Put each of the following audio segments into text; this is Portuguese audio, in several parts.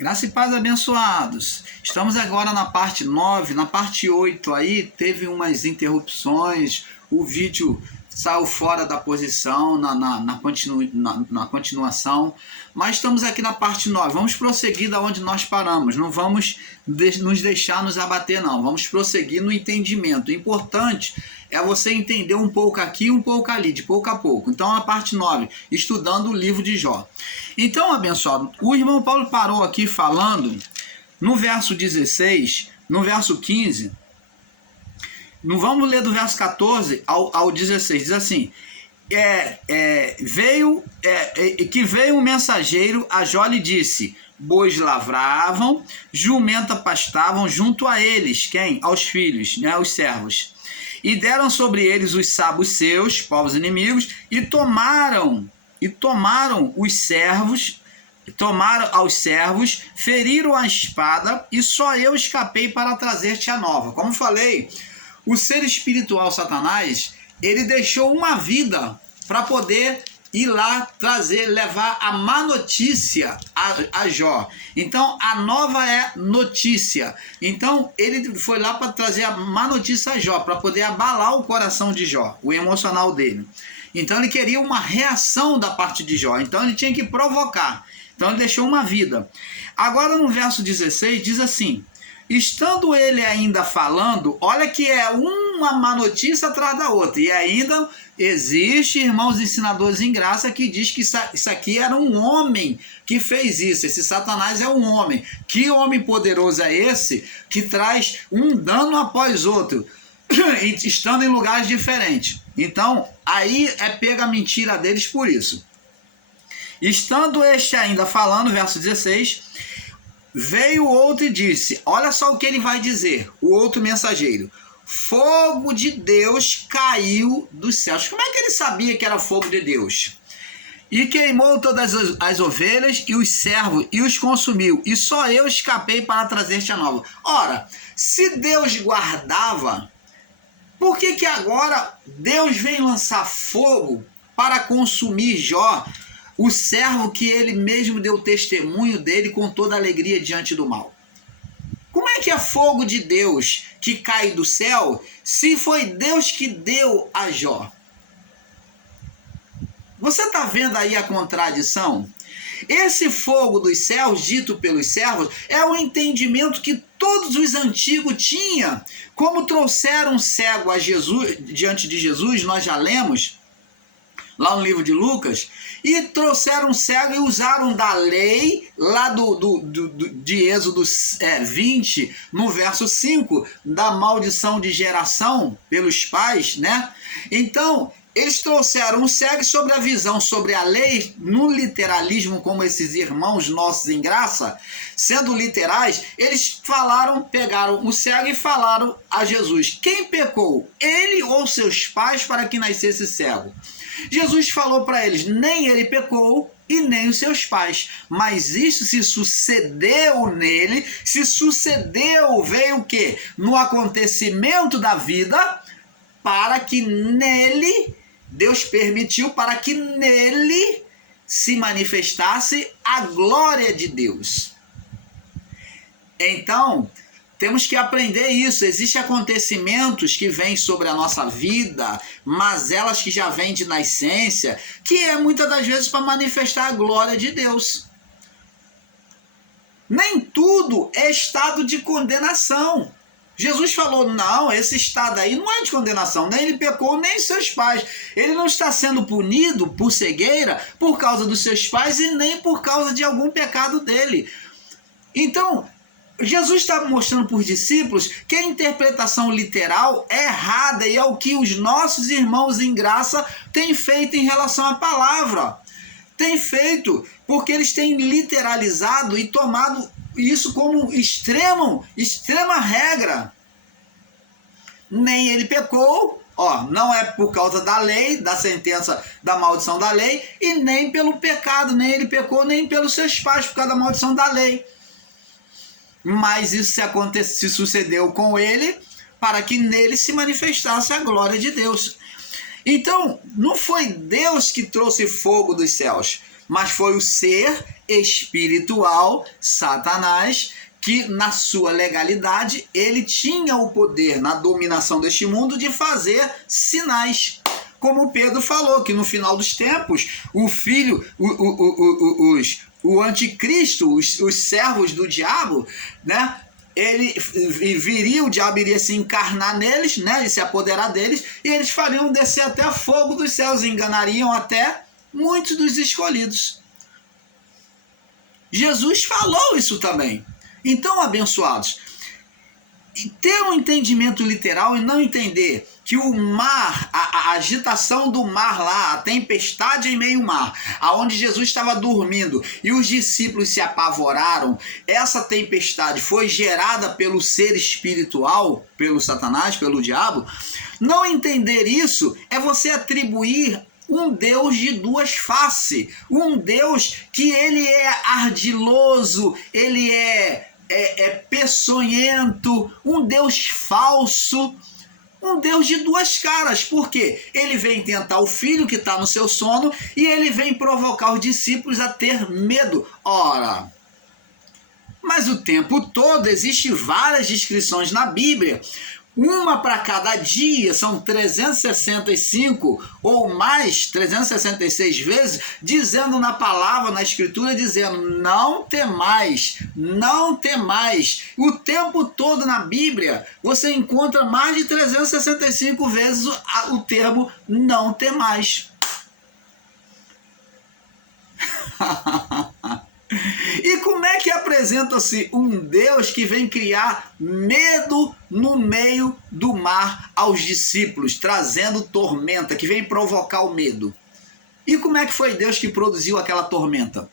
Graça e paz, abençoados. Estamos agora na parte 9, na parte 8 aí teve umas interrupções, o vídeo saiu fora da posição na continuação, mas estamos aqui na parte 9, vamos prosseguir da onde nós paramos, não vamos nos deixar nos abater não, vamos prosseguir no entendimento. O importante é você entender um pouco aqui e um pouco ali, de pouco a pouco. Então a parte 9, estudando o livro de Jó. Então, abençoado, o irmão Paulo parou aqui falando no verso 16, no verso 15, não vamos ler do verso 14 ao 16, diz assim, veio um mensageiro a Jó e disse, bois lavravam, jumenta pastavam junto a eles, quem? Aos filhos, né, aos servos. E deram sobre eles os sabos seus, povos inimigos, e tomaram os servos, tomaram aos servos, feriram a espada, e só eu escapei para trazer-te a nova. Como falei, o ser espiritual Satanás, ele deixou uma vida para poder ir lá trazer, levar a má notícia a Jó. Então, a nova é notícia. Então, ele foi lá para trazer a má notícia a Jó, para poder abalar o coração de Jó, o emocional dele. Então, ele queria uma reação da parte de Jó. Então, ele tinha que provocar. Então, ele deixou uma vida. Agora, no verso 16, diz assim, estando ele ainda falando, olha que é uma má notícia atrás da outra, e ainda existe, irmãos ensinadores em graça, que diz que isso aqui era um homem que fez isso, esse Satanás é um homem. Que homem poderoso é esse que traz um dano após outro, estando em lugares diferentes? Então, aí é pega a mentira deles por isso. Estando este ainda falando, verso 16, veio outro e disse, olha só o que ele vai dizer, o outro mensageiro, fogo de Deus caiu dos céus. Como é que ele sabia que era fogo de Deus? E queimou todas as ovelhas e os servos e os consumiu, e só eu escapei para trazer-te a nova. Ora, se Deus guardava, por que agora Deus vem lançar fogo para consumir Jó, o servo que ele mesmo deu testemunho dele com toda alegria diante do mal? Como é que é fogo de Deus que cai do céu, se foi Deus que deu a Jó? Você está vendo aí a contradição? Esse fogo dos céus, dito pelos servos, é o entendimento que todos os antigos tinham. Como trouxeram cego a Jesus, diante de Jesus, nós já lemos, lá no livro de Lucas, e trouxeram cego e usaram da lei, lá de Êxodo 20, no verso 5, da maldição de geração pelos pais, né? Então, eles trouxeram o cego sobre a visão, sobre a lei, no literalismo, como esses irmãos nossos em graça, sendo literais, eles pegaram o cego e falaram a Jesus, quem pecou, ele ou seus pais, para que nascesse cego? Jesus falou para eles, nem ele pecou e nem os seus pais, mas isso se sucedeu nele, veio o quê? No acontecimento da vida, para que nele, Deus permitiu, para que nele se manifestasse a glória de Deus. Então, temos que aprender isso. Existem acontecimentos que vêm sobre a nossa vida, mazelas que já vêm de nascença, que é muitas das vezes para manifestar a glória de Deus. Nem tudo é estado de condenação. Jesus falou, não, esse estado aí não é de condenação, nem ele pecou, nem seus pais. Ele não está sendo punido por cegueira por causa dos seus pais e nem por causa de algum pecado dele. Então, Jesus está mostrando para os discípulos que a interpretação literal é errada e é o que os nossos irmãos em graça têm feito em relação à palavra. Tem feito porque eles têm literalizado e tomado isso como extrema regra. Nem ele pecou, não é por causa da lei, da sentença da maldição da lei, e nem pelo pecado, nem ele pecou, nem pelos seus pais, por causa da maldição da lei. Mas isso se sucedeu com ele para que nele se manifestasse a glória de Deus. Então, não foi Deus que trouxe fogo dos céus. mas foi o ser espiritual, Satanás, que na sua legalidade, ele tinha o poder na dominação deste mundo de fazer sinais. Como Pedro falou, que no final dos tempos, o filho, o anticristo, os servos do diabo, né? Ele viria, o diabo iria se encarnar neles, né, e se apoderar deles, e eles fariam descer até fogo dos céus, e enganariam até muitos dos escolhidos. Jesus falou isso também. Então, abençoados, ter um entendimento literal e não entender que o mar, a agitação do mar lá, a tempestade em meio ao mar, aonde Jesus estava dormindo e os discípulos se apavoraram, essa tempestade foi gerada pelo ser espiritual, pelo Satanás, pelo diabo. Não entender isso é você atribuir um Deus de duas faces, um Deus que ele é ardiloso, ele é peçonhento, um Deus falso, um Deus de duas caras. Por quê? Ele vem tentar o filho que está no seu sono e ele vem provocar os discípulos a ter medo. Ora, mas o tempo todo existem várias descrições na Bíblia, uma para cada dia, são 365 ou mais, 366 vezes, dizendo na palavra, na escritura, dizendo não temais, não temais. O tempo todo na Bíblia, você encontra mais de 365 vezes o termo não temais. E como é que apresenta-se um Deus que vem criar medo no meio do mar aos discípulos, trazendo tormenta, que vem provocar o medo? E como é que foi Deus que produziu aquela tormenta?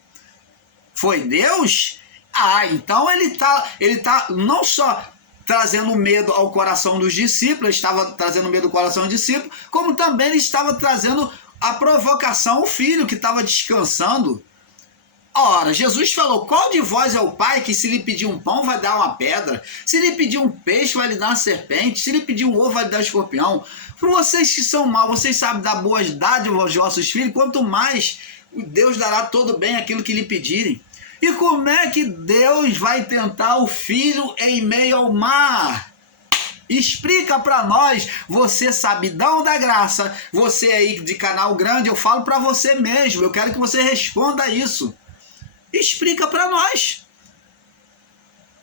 Foi Deus? Então ele tá não só trazendo medo ao coração dos discípulos, ele estava trazendo medo ao coração dos discípulos, como também ele estava trazendo a provocação ao filho que estava descansando. Ora, Jesus falou, qual de vós é o pai que se lhe pedir um pão vai dar uma pedra? Se lhe pedir um peixe vai lhe dar uma serpente? Se lhe pedir um ovo vai lhe dar um escorpião? Por vocês que são maus, vocês sabem dar boas dádivas aos vossos filhos, quanto mais Deus dará todo bem aquilo que lhe pedirem. E como é que Deus vai tentar o filho em meio ao mar? Explica para nós, você sabidão da graça, você aí de canal grande, eu falo para você mesmo, eu quero que você responda isso. Explica para nós.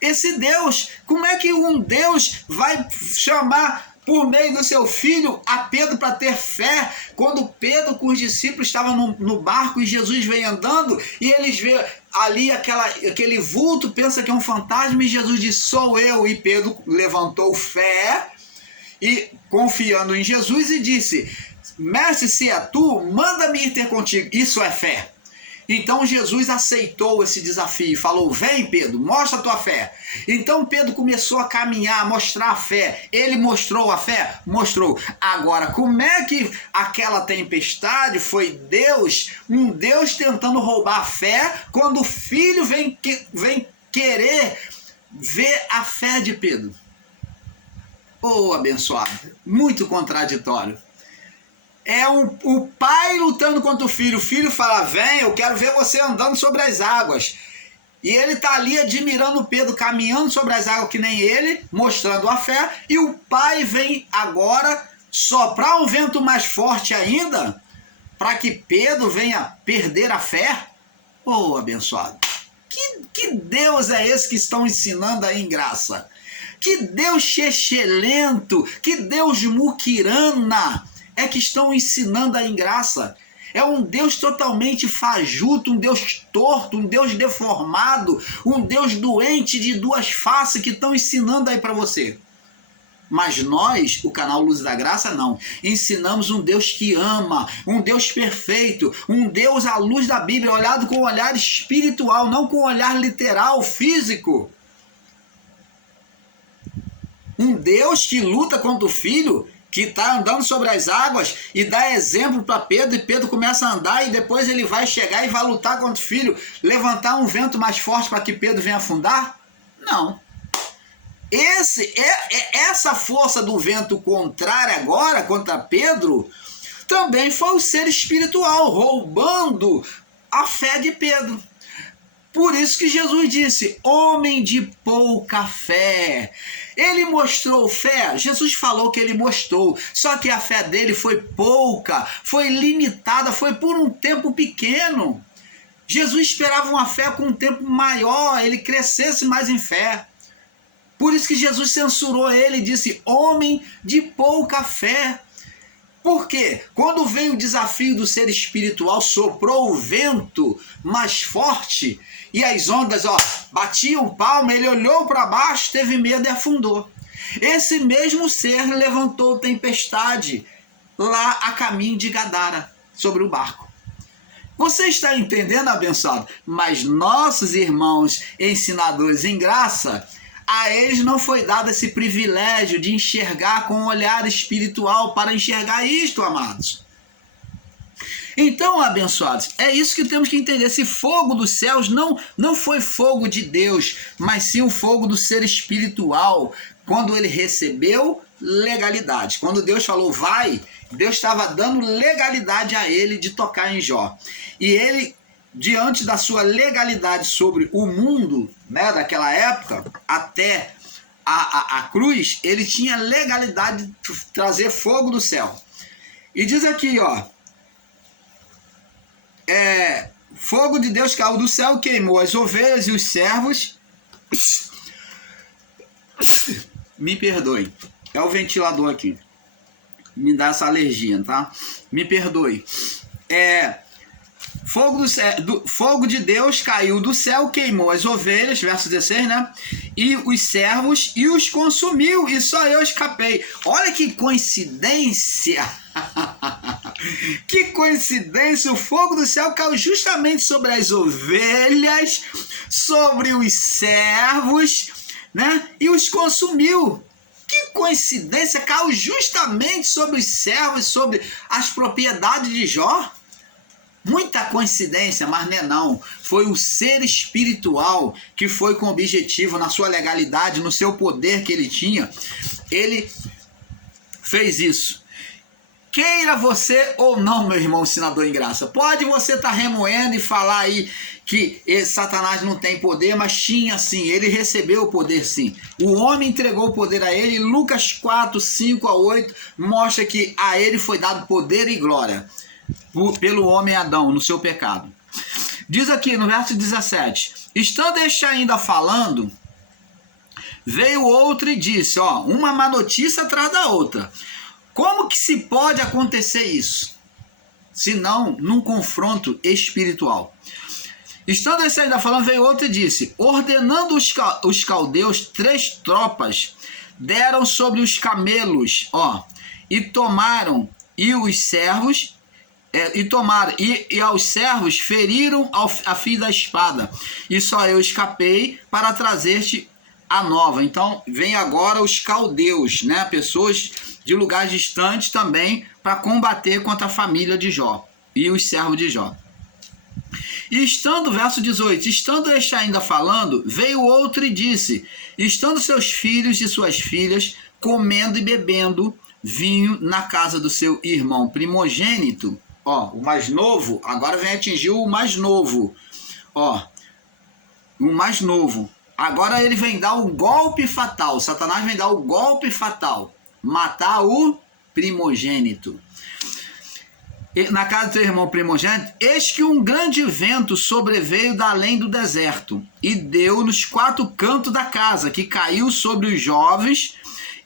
Esse Deus, como é que um Deus vai chamar por meio do seu filho a Pedro para ter fé, quando Pedro com os discípulos estava no barco e Jesus vem andando e eles vê ali aquele vulto, pensa que é um fantasma e Jesus diz, sou eu, e Pedro levantou fé e confiando em Jesus e disse, mestre, se é tu, manda-me ir ter contigo. Isso é fé. Então Jesus aceitou esse desafio e falou, vem Pedro, mostra a tua fé. Então Pedro começou a caminhar, a mostrar a fé. Ele mostrou a fé? Mostrou. Agora, como é que aquela tempestade foi Deus, um Deus tentando roubar a fé, quando o filho vem querer ver a fé de Pedro? Oh, abençoado, muito contraditório. É o pai lutando contra o filho fala, vem, eu quero ver você andando sobre as águas. E ele está ali admirando Pedro, caminhando sobre as águas que nem ele, mostrando a fé, e o pai vem agora soprar um vento mais forte ainda, para que Pedro venha perder a fé. Oh, abençoado, que Deus é esse que estão ensinando aí em graça? Que Deus xexelento, que Deus muquirana é que estão ensinando aí em graça? É um Deus totalmente fajuto, um Deus torto, um Deus deformado, um Deus doente de duas faces que estão ensinando aí para você. Mas nós, o canal Luz da Graça, não. Ensinamos um Deus que ama, um Deus perfeito, um Deus à luz da Bíblia, olhado com um olhar espiritual, não com um olhar literal, físico. Um Deus que luta contra o filho, que está andando sobre as águas e dá exemplo para Pedro, e Pedro começa a andar e depois ele vai chegar e vai lutar contra o filho, levantar um vento mais forte para que Pedro venha afundar? Não. Essa força do vento contrário agora contra Pedro também foi o ser espiritual, roubando a fé de Pedro. Por isso que Jesus disse, homem de pouca fé. Ele mostrou fé, Jesus falou que ele mostrou, só que a fé dele foi pouca, foi limitada, foi por um tempo pequeno. Jesus esperava uma fé com um tempo maior, ele crescesse mais em fé. Por isso que Jesus censurou ele e disse, homem de pouca fé. Por quê? Quando veio o desafio do ser espiritual, soprou o vento mais forte e as ondas batiam palma, ele olhou para baixo, teve medo e afundou. Esse mesmo ser levantou tempestade lá a caminho de Gadara, sobre o barco. Você está entendendo, abençoado? Mas nossos irmãos ensinadores em graça, a eles não foi dado esse privilégio de enxergar com um olhar espiritual para enxergar isto, amados. Então, abençoados, é isso que temos que entender. Esse fogo dos céus não foi fogo de Deus, mas sim o fogo do ser espiritual, quando ele recebeu legalidade. Quando Deus falou, vai, Deus estava dando legalidade a ele de tocar em Jó. E ele, diante da sua legalidade sobre o mundo, né, daquela época, até a cruz, ele tinha legalidade de trazer fogo do céu. E diz aqui, fogo de Deus caiu do céu, queimou as ovelhas e os servos. Me perdoe, é o ventilador aqui, me dá essa alergia, tá? Me perdoe. Fogo de Deus caiu do céu, queimou as ovelhas, verso 16, né? E os servos e os consumiu, e só eu escapei. Olha que coincidência! Que coincidência! O fogo do céu caiu justamente sobre as ovelhas, sobre os servos, né? E os consumiu. Que coincidência! Caiu justamente sobre os servos, sobre as propriedades de Jó. Muita coincidência, mas não. Foi o ser espiritual que foi com o objetivo, na sua legalidade, no seu poder que ele tinha. Ele fez isso. Queira você ou não, meu irmão ensinador em graça. Pode você estar remoendo e falar aí que Satanás não tem poder, mas tinha sim. Ele recebeu o poder sim. O homem entregou o poder a ele. Lucas 4, 5 a 8 mostra que a ele foi dado poder e glória pelo homem Adão, no seu pecado. Diz aqui no verso 17, estando este ainda falando, veio outro e disse, uma má notícia atrás da outra. Como que se pode acontecer isso? Se não, num confronto espiritual. Estando este ainda falando, veio outro e disse, ordenando os caldeus 3 tropas, deram sobre os camelos, e tomaram, e os servos, e aos servos feriram a fio da espada, e só eu escapei para trazer-te a nova. Então vem agora os caldeus, né? Pessoas de lugares distantes também, para combater contra a família de Jó e os servos de Jó. E estando, verso 18, estando este ainda falando, veio outro e disse, estando seus filhos e suas filhas comendo e bebendo vinho na casa do seu irmão primogênito, o mais novo, agora vem atingir o mais novo, o mais novo. Agora ele vem dar o golpe fatal, Satanás vem dar o golpe fatal, matar o primogênito. E na casa do teu irmão primogênito, eis que um grande vento sobreveio da além do deserto, e deu nos 4 cantos da casa, que caiu sobre os jovens,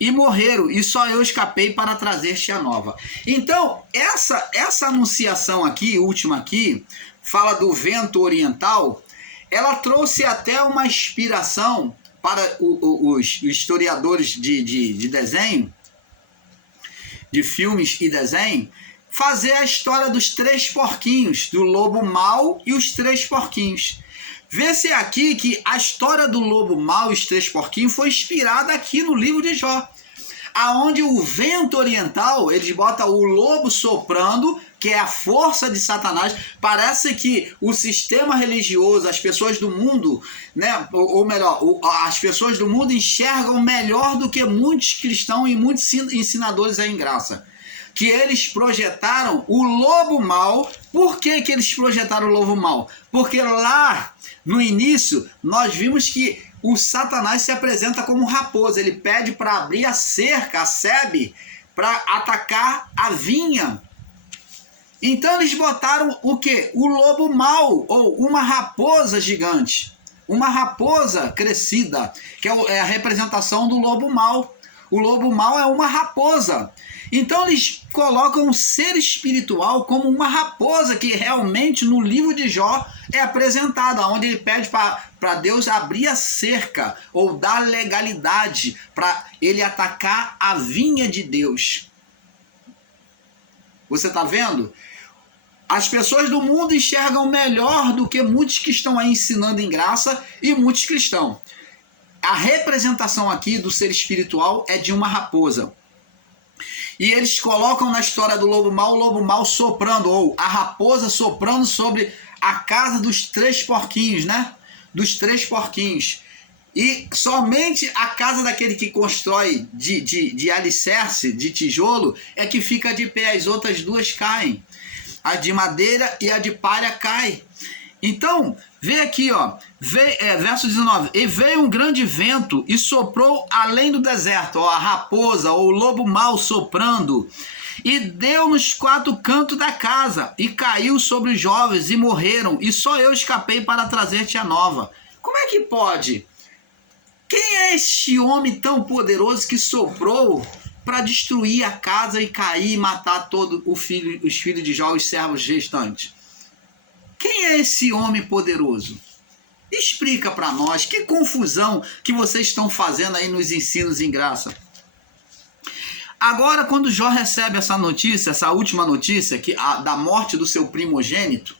e morreram, e só eu escapei para trazer-te a nova. Então, essa anunciação aqui, última aqui, fala do vento oriental, ela trouxe até uma inspiração para os historiadores de desenho, de filmes e desenho, fazer a história dos 3 porquinhos, do lobo mau e os 3 porquinhos. Vê-se aqui que a história do lobo mau e os 3 porquinhos foi inspirada aqui no livro de Jó, aonde o vento oriental, eles botam o lobo soprando, que é a força de Satanás. Parece que o sistema religioso, as pessoas do mundo, né, ou melhor, as pessoas do mundo enxergam melhor do que muitos cristãos e muitos ensinadores aí em graça, que eles projetaram o lobo mau Por que que eles projetaram o lobo mau? Porque lá no início nós vimos que o Satanás se apresenta como raposa. Ele pede para abrir a cerca, a sebe, para atacar a vinha. Então eles botaram o quê? O lobo mau, ou uma raposa gigante. Uma raposa crescida, que é a representação do lobo mau. O lobo mau é uma raposa. Então eles colocam o ser espiritual como uma raposa que realmente no livro de Jó é apresentada, onde ele pede para Deus abrir a cerca ou dar legalidade para ele atacar a vinha de Deus. Você está vendo? As pessoas do mundo enxergam melhor do que muitos que estão aí ensinando em graça e muitos cristãos. A representação aqui do ser espiritual é de uma raposa. E eles colocam na história do lobo mau soprando, ou a raposa soprando sobre a casa dos 3 porquinhos, né? Dos 3 porquinhos. E somente a casa daquele que constrói de alicerce, de tijolo, é que fica de pé, as outras 2 caem. A de madeira e a de palha cai. Então, vê aqui, ó, verso 19. E veio um grande vento e soprou além do deserto, ó, a raposa ou o lobo mau soprando, e deu nos 4 cantos da casa, e caiu sobre os jovens, e morreram, e só eu escapei para trazer-te a nova. Como é que pode? Quem é este homem tão poderoso que soprou para destruir a casa e cair e matar todos os filhos de Jó, os servos restantes? Quem é esse homem poderoso? Explica para nós, que confusão que vocês estão fazendo aí nos ensinos em graça. Agora, quando Jó recebe essa notícia, essa última notícia, da morte do seu primogênito,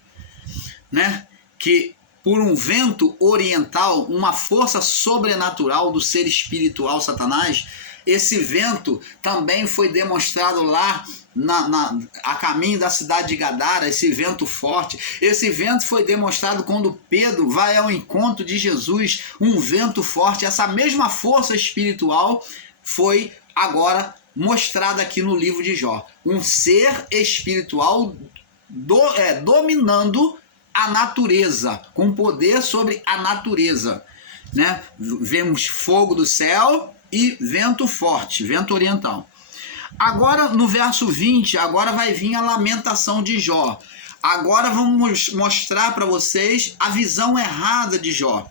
né, que por um vento oriental, uma força sobrenatural do ser espiritual Satanás, esse vento também foi demonstrado lá a caminho da cidade de Gadara, esse vento forte. Esse vento foi demonstrado quando Pedro vai ao encontro de Jesus, um vento forte. Essa mesma força espiritual foi agora mostrada aqui no livro de Jó. Um ser espiritual dominando a natureza, com poder sobre a natureza, né? Vemos fogo do céu e vento forte, vento oriental. Agora, no verso 20, agora vai vir a lamentação de Jó. Agora vamos mostrar para vocês a visão errada de Jó.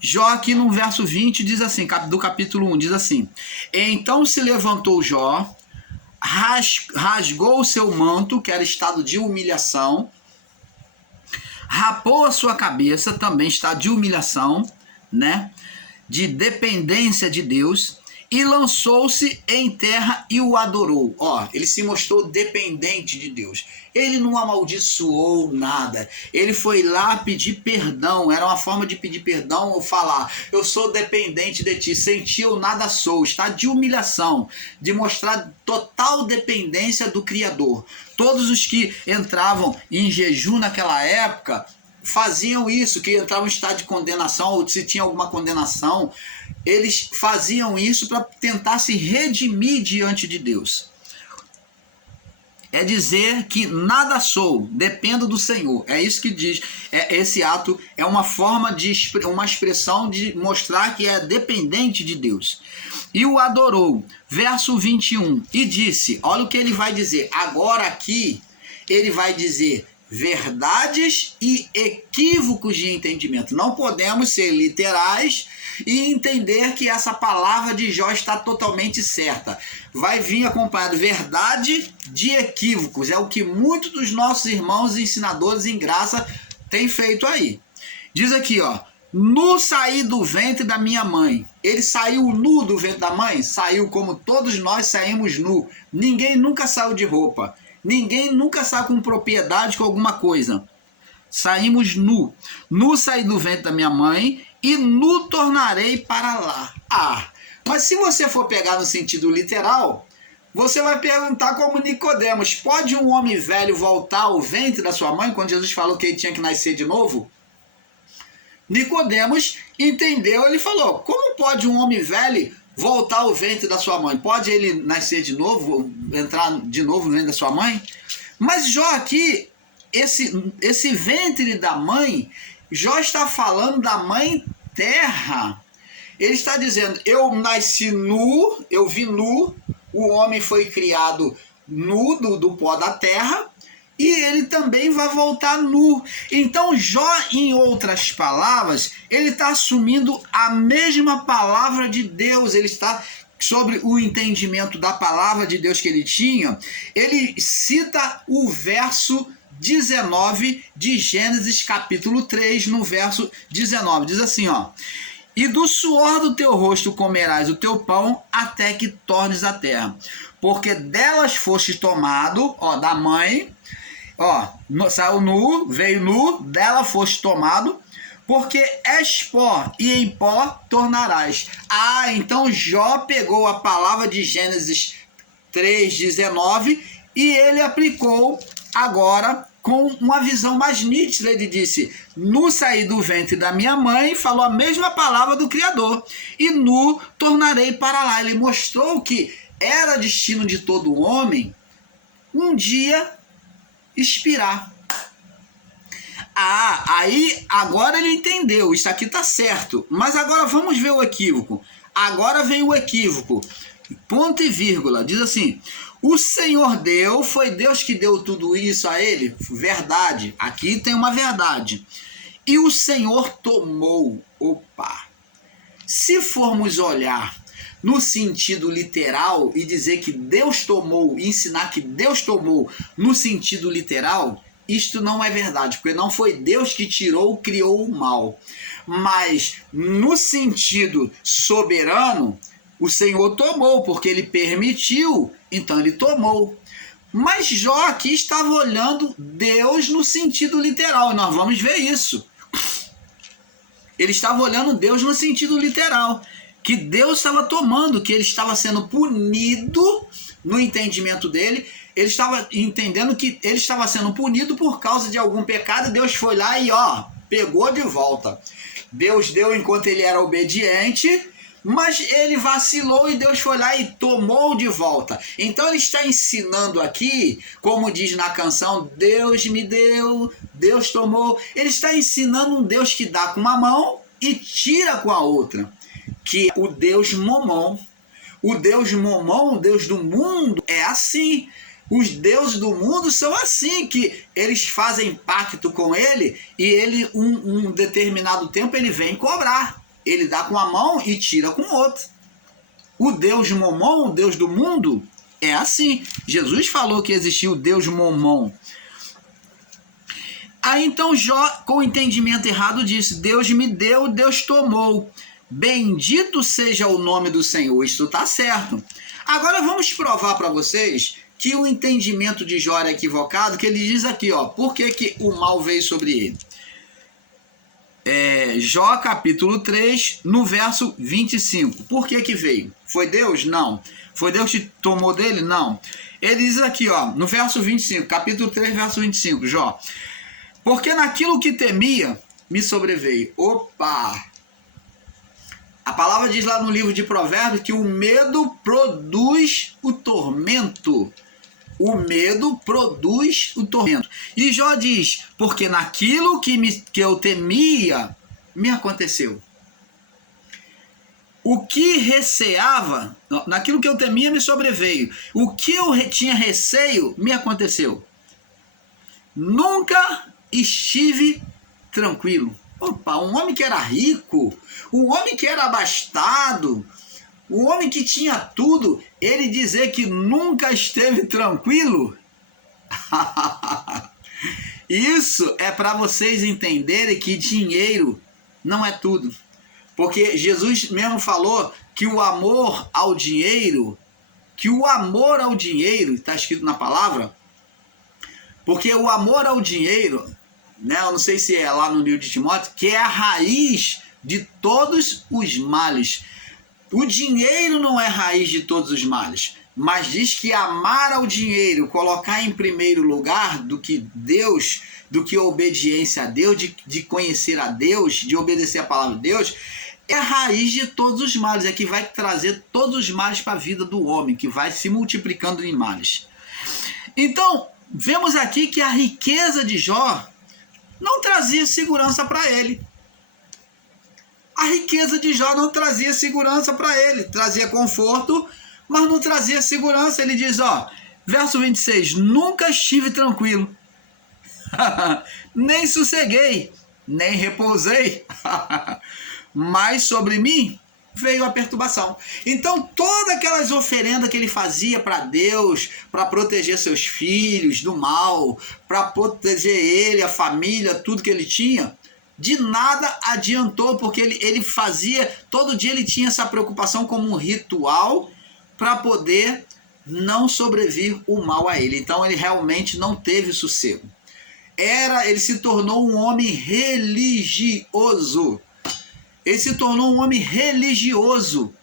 Jó aqui no verso 20 diz assim, do capítulo 1, diz assim: então se levantou Jó, rasgou o seu manto, que era estado de humilhação, rapou a sua cabeça, também estado de humilhação, né? De dependência de Deus, e lançou-se em terra e o adorou. Ó, ele se mostrou dependente de Deus. Ele não amaldiçoou nada. Ele foi lá pedir perdão. Era uma forma de pedir perdão ou falar: eu sou dependente de ti. Sem ti eu nada sou. Está de humilhação, de mostrar total dependência do Criador. Todos os que entravam em jejum naquela época faziam isso, que entravam em estado de condenação, ou se tinha alguma condenação, eles faziam isso para tentar se redimir diante de Deus. É dizer que nada sou, dependo do Senhor. É isso que diz. Esse ato é uma forma uma expressão de mostrar que é dependente de Deus. E o adorou. Verso 21. E disse, olha o que ele vai dizer. Agora aqui, ele vai dizer verdades e equívocos de entendimento. Não podemos ser literais e entender que essa palavra de Jó está totalmente certa. Vai vir acompanhado verdade de equívocos. É o que muitos dos nossos irmãos ensinadores em graça têm feito aí. Diz aqui, ó: nu saí do ventre da minha mãe. Ele saiu nu do ventre da mãe? Saiu como todos nós saímos nu. Ninguém nunca saiu de roupa. Ninguém nunca sai com propriedade com alguma coisa. Saímos nu. Nu saí do ventre da minha mãe e nu tornarei para lá. Mas se você for pegar no sentido literal, você vai perguntar como Nicodemos: pode um homem velho voltar ao ventre da sua mãe, quando Jesus falou que ele tinha que nascer de novo? Nicodemos entendeu, ele falou: como pode um homem velho voltar ao ventre da sua mãe? Pode ele nascer de novo, entrar de novo no ventre da sua mãe? Mas Jó aqui esse ventre da mãe, Jó está falando da mãe terra. Ele está dizendo, eu nasci nu, eu vi nu, o homem foi criado nu do pó da terra, e ele também vai voltar nu. Então Jó, em outras palavras, ele está assumindo a mesma palavra de Deus, ele está sobre o entendimento da palavra de Deus que ele tinha. Ele cita o verso 19 de Gênesis capítulo 3, no verso 19, diz assim, ó: e do suor do teu rosto comerás o teu pão até que tornes a terra, porque delas foste tomado, ó, da mãe, ó, saiu nu, veio nu, dela foste tomado, porque és pó, e em pó tornarás. Ah, então Jó pegou a palavra de Gênesis 3:19 e ele aplicou agora com uma visão mais nítida. Ele disse, nu saí do ventre da minha mãe, falou a mesma palavra do Criador, e nu tornarei para lá. Ele mostrou que era destino de todo homem um dia expirar. Ah, aí agora ele entendeu, isso aqui tá certo, mas agora vamos ver o equívoco. Agora vem o equívoco, ponto e vírgula, diz assim, o Senhor deu, foi Deus que deu tudo isso a ele? Verdade, aqui tem uma verdade. E o Senhor tomou. Opa! Se formos olhar no sentido literal e dizer que Deus tomou, ensinar que Deus tomou no sentido literal, isto não é verdade, porque não foi Deus que tirou, criou o mal. Mas no sentido soberano, o Senhor tomou, porque ele permitiu, então ele tomou. Mas Jó aqui estava olhando Deus no sentido literal, e nós vamos ver isso. Ele estava olhando Deus no sentido literal, que Deus estava tomando, que ele estava sendo punido no entendimento dele. Ele estava entendendo que ele estava sendo punido por causa de algum pecado, e Deus foi lá e ó, pegou de volta. Deus deu enquanto ele era obediente, mas ele vacilou e Deus foi lá e tomou de volta. Então ele está ensinando aqui, como diz na canção, Deus me deu, Deus tomou. Ele está ensinando um Deus que dá com uma mão e tira com a outra, que é o Deus Momon. O Deus Momon, o Deus do mundo, é assim. Os deuses do mundo são assim, que eles fazem pacto com ele e ele, um determinado tempo, ele vem cobrar. Ele dá com a mão e tira com o outro. O Deus Momon, o Deus do mundo, é assim. Jesus falou que existia o Deus Momon. Aí então Jó, com o entendimento errado, disse, Deus me deu, Deus tomou. Bendito seja o nome do Senhor. Isso está certo. Agora vamos provar para vocês que o entendimento de Jó é equivocado, que ele diz aqui, ó, por que o mal veio sobre ele. Jó capítulo 3, no verso 25. Por que veio? Foi Deus? Não. Foi Deus que tomou dele? Não. Ele diz aqui, ó, no verso 25, capítulo 3, verso 25, Jó. Porque naquilo que temia, me sobreveio. Opa! A palavra diz lá no livro de Provérbios que o medo produz o tormento. O medo produz o tormento. E Jó diz, porque naquilo que eu temia, me aconteceu. O que receava, naquilo que eu temia, me sobreveio. O que eu tinha receio, me aconteceu. Nunca estive tranquilo. Opa, um homem que era rico, um homem que era abastado, o homem que tinha tudo, ele dizer que nunca esteve tranquilo? Isso é para vocês entenderem que dinheiro não é tudo. Porque Jesus mesmo falou que o amor ao dinheiro, está escrito na palavra, porque o amor ao dinheiro, né, eu não sei se é lá no livro de Timóteo, que é a raiz de todos os males. O dinheiro não é raiz de todos os males, mas diz que amar ao dinheiro, colocar em primeiro lugar do que Deus, do que a obediência a Deus, de conhecer a Deus, de obedecer a palavra de Deus, é a raiz de todos os males, é que vai trazer todos os males para a vida do homem, que vai se multiplicando em males. Então, vemos aqui que a riqueza de Jó não trazia segurança para ele. A riqueza de Jó não trazia segurança para ele, trazia conforto, mas não trazia segurança. Ele diz, verso 26, nunca estive tranquilo, nem sosseguei, nem repousei, mas sobre mim veio a perturbação. Então, todas aquelas oferendas que ele fazia para Deus, para proteger seus filhos do mal, para proteger ele, a família, tudo que ele tinha, de nada adiantou, porque ele fazia, todo dia ele tinha essa preocupação como um ritual para poder não sobrevir o mal a ele. Então, ele realmente não teve sossego. Ele se tornou um homem religioso. Ele se tornou um homem religioso.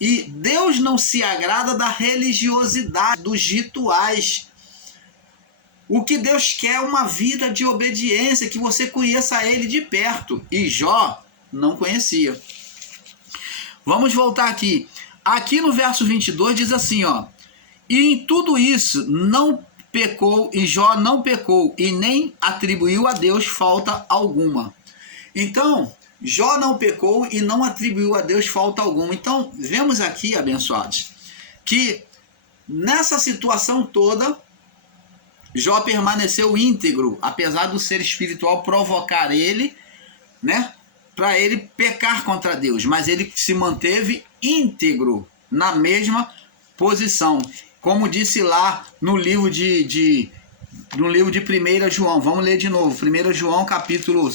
E Deus não se agrada da religiosidade, dos rituais. O que Deus quer é uma vida de obediência, que você conheça Ele de perto. E Jó não conhecia. Vamos voltar aqui. Aqui no verso 22 diz assim, e em tudo isso não pecou, e Jó não pecou, e nem atribuiu a Deus falta alguma. Então, Jó não pecou e não atribuiu a Deus falta alguma. Então, vemos aqui, abençoados, que nessa situação toda, Jó permaneceu íntegro, apesar do ser espiritual provocar ele, para ele pecar contra Deus. Mas ele se manteve íntegro na mesma posição. Como disse lá no livro de 1 João. Vamos ler de novo. 1 João capítulo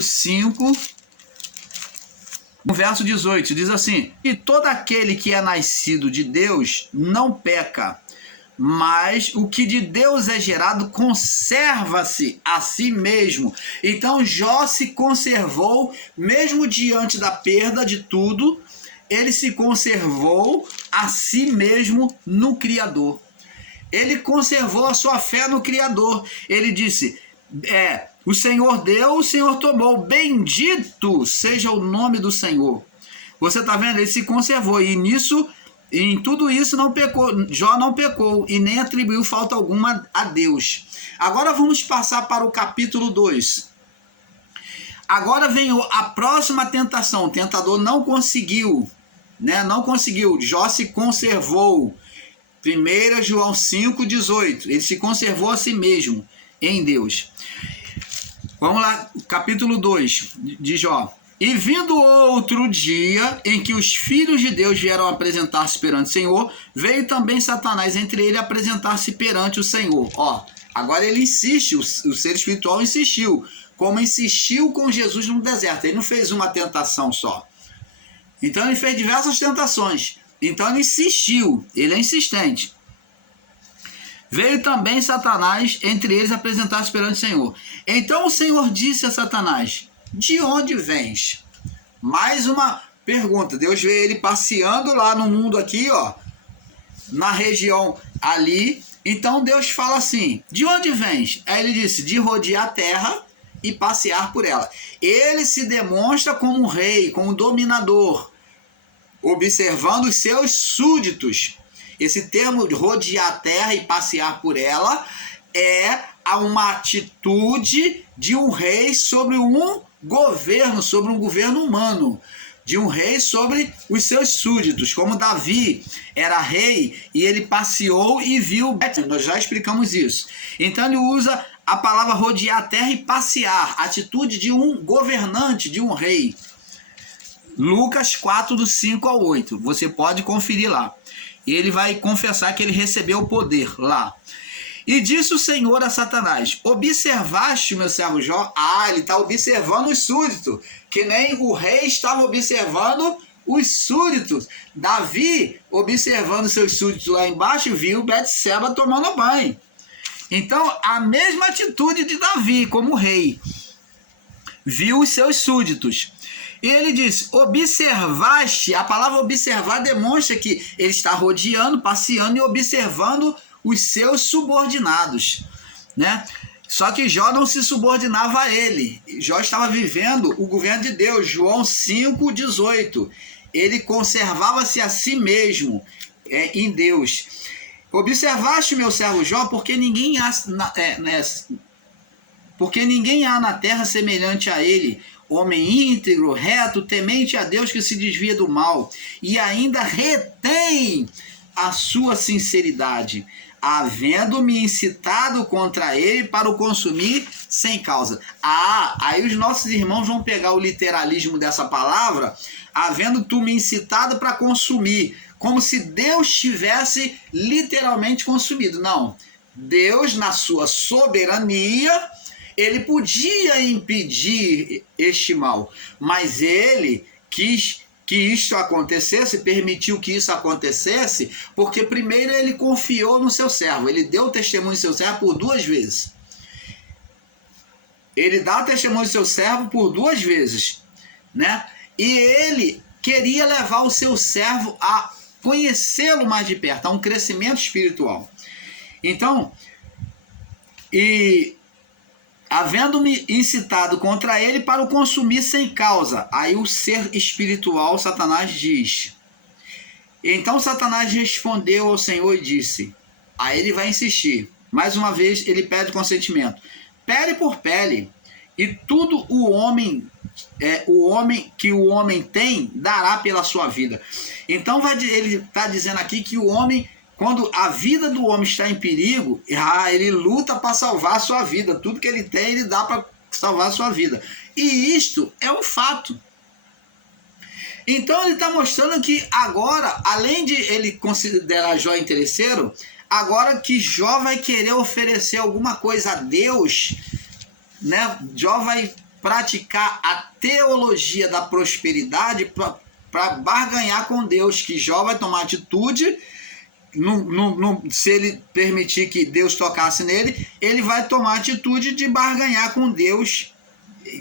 5, no verso 18, diz assim, e todo aquele que é nascido de Deus não peca, mas o que de Deus é gerado conserva-se a si mesmo. Então Jó se conservou, mesmo diante da perda de tudo, ele se conservou a si mesmo no Criador. Ele conservou a sua fé no Criador. Ele disse, o Senhor deu, o Senhor tomou, bendito seja o nome do Senhor. Você está vendo? Ele se conservou, e em tudo isso não pecou. Jó não pecou e nem atribuiu falta alguma a Deus. Agora vamos passar para o capítulo 2. Agora vem a próxima tentação. O tentador não conseguiu, não conseguiu. Jó se conservou. 1 João 5,18. Ele se conservou a si mesmo em Deus. Vamos lá, capítulo 2 de Jó. E vindo outro dia em que os filhos de Deus vieram apresentar-se perante o Senhor, veio também Satanás entre ele apresentar-se perante o Senhor. Agora ele insiste, o ser espiritual insistiu, como insistiu com Jesus no deserto. Ele não fez uma tentação só. Então ele fez diversas tentações. Então ele insistiu, ele é insistente. Veio também Satanás entre eles apresentar-se perante o Senhor. Então o Senhor disse a Satanás, de onde vens? Mais uma pergunta. Deus vê ele passeando lá no mundo aqui, na região ali. Então Deus fala assim, de onde vens? Aí ele disse, de rodear a terra e passear por ela. Ele se demonstra como um rei, como um dominador, observando os seus súditos. Esse termo de rodear a terra e passear por ela é uma atitude de um rei sobre um governo, sobre um governo humano, de um rei sobre os seus súditos, como Davi era rei e ele passeou e viu, nós já explicamos isso. Então ele usa a palavra rodear a terra e passear, atitude de um governante, de um rei. Lucas 4, do 5 ao 8, você pode conferir lá. Ele vai confessar que ele recebeu o poder lá. E disse o Senhor a Satanás, observaste meu servo Jó? Ele está observando os súditos, que nem o rei estava observando os súditos. Davi, observando seus súditos lá embaixo, viu Betseba tomando banho. Então, a mesma atitude de Davi como rei. Viu os seus súditos. E ele disse, observaste, a palavra observar demonstra que ele está rodeando, passeando e observando os seus subordinados, Só que Jó não se subordinava a ele. Jó estava vivendo o governo de Deus, João 5,18. Ele conservava-se a si mesmo. em Deus. Observaste meu servo Jó, porque ninguém há na terra semelhante a ele, homem íntegro, reto, temente a Deus, que se desvia do mal e ainda retém a sua sinceridade, havendo-me incitado contra ele para o consumir sem causa. Aí os nossos irmãos vão pegar o literalismo dessa palavra, havendo tu me incitado para consumir, como se Deus tivesse literalmente consumido. Não, Deus, na sua soberania, ele podia impedir este mal, mas ele quis que isto acontecesse, permitiu que isso acontecesse, porque primeiro ele confiou no seu servo, ele deu testemunho do seu servo por 2 vezes. Ele dá testemunho do seu servo por 2 vezes, né? E ele queria levar o seu servo a conhecê-lo mais de perto, a um crescimento espiritual. Então, havendo-me incitado contra ele para o consumir sem causa. Aí o ser espiritual, Satanás, diz. Então Satanás respondeu ao Senhor e disse. Aí ele vai insistir. Mais uma vez ele pede consentimento. Pele por pele. E tudo o homem que o homem tem, dará pela sua vida. Então ele está dizendo aqui que o homem, quando a vida do homem está em perigo, ele luta para salvar a sua vida. Tudo que ele tem, ele dá para salvar a sua vida. E isto é um fato. Então ele está mostrando que agora, além de ele considerar Jó interesseiro, agora que Jó vai querer oferecer alguma coisa a Deus, né? Jó vai praticar a teologia da prosperidade para barganhar com Deus, que Jó vai tomar atitude. Se ele permitir que Deus tocasse nele, ele vai tomar atitude de barganhar com Deus,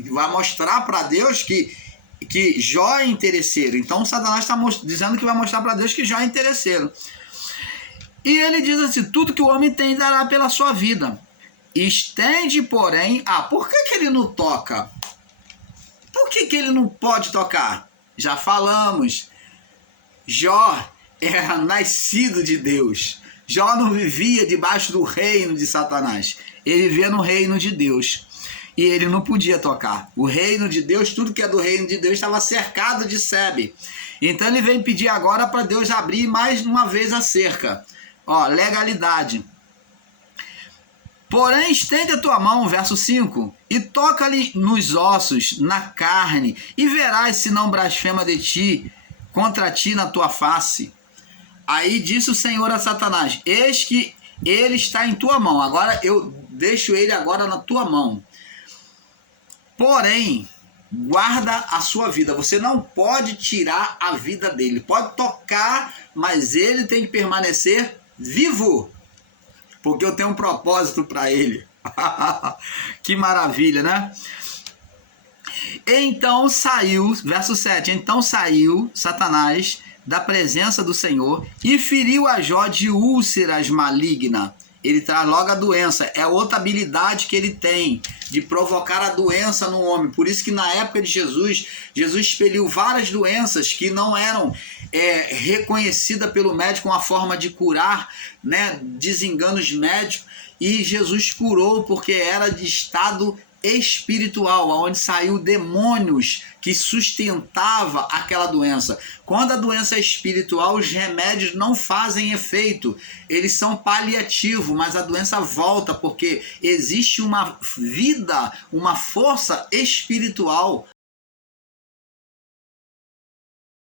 vai mostrar para Deus que Jó é interesseiro. Então Satanás está dizendo que vai mostrar para Deus que Jó é interesseiro. E ele diz assim: tudo que o homem tem dará pela sua vida. Estende, porém, por que ele não toca? Por que ele não pode tocar? Já falamos, Jó era nascido de Deus. Jó não vivia debaixo do reino de Satanás. Ele vivia no reino de Deus. E ele não podia tocar. O reino de Deus, tudo que é do reino de Deus, estava cercado de sebe. Então ele vem pedir agora para Deus abrir mais uma vez a cerca. Legalidade. Porém, estende a tua mão, verso 5, e toca-lhe nos ossos, na carne, e verás se não blasfema de ti, contra ti na tua face. Aí disse o Senhor a Satanás: eis que ele está em tua mão, agora eu deixo ele agora na tua mão. Porém, guarda a sua vida. Você não pode tirar a vida dele. Pode tocar, mas ele tem que permanecer vivo, porque eu tenho um propósito para ele. Que maravilha, né? Então saiu, verso 7, então saiu Satanás da presença do Senhor e feriu a Jó de úlceras malignas. Ele traz logo a doença, é outra habilidade que ele tem, de provocar a doença no homem. Por isso que na época de Jesus expeliu várias doenças que não eram reconhecidas pelo médico, uma forma de curar, né, desenganos médicos, e Jesus curou porque era de estado espiritual, onde saiu demônios que sustentava aquela doença. Quando a doença é espiritual, os remédios não fazem efeito, eles são paliativos, mas a doença volta porque existe uma vida, uma força espiritual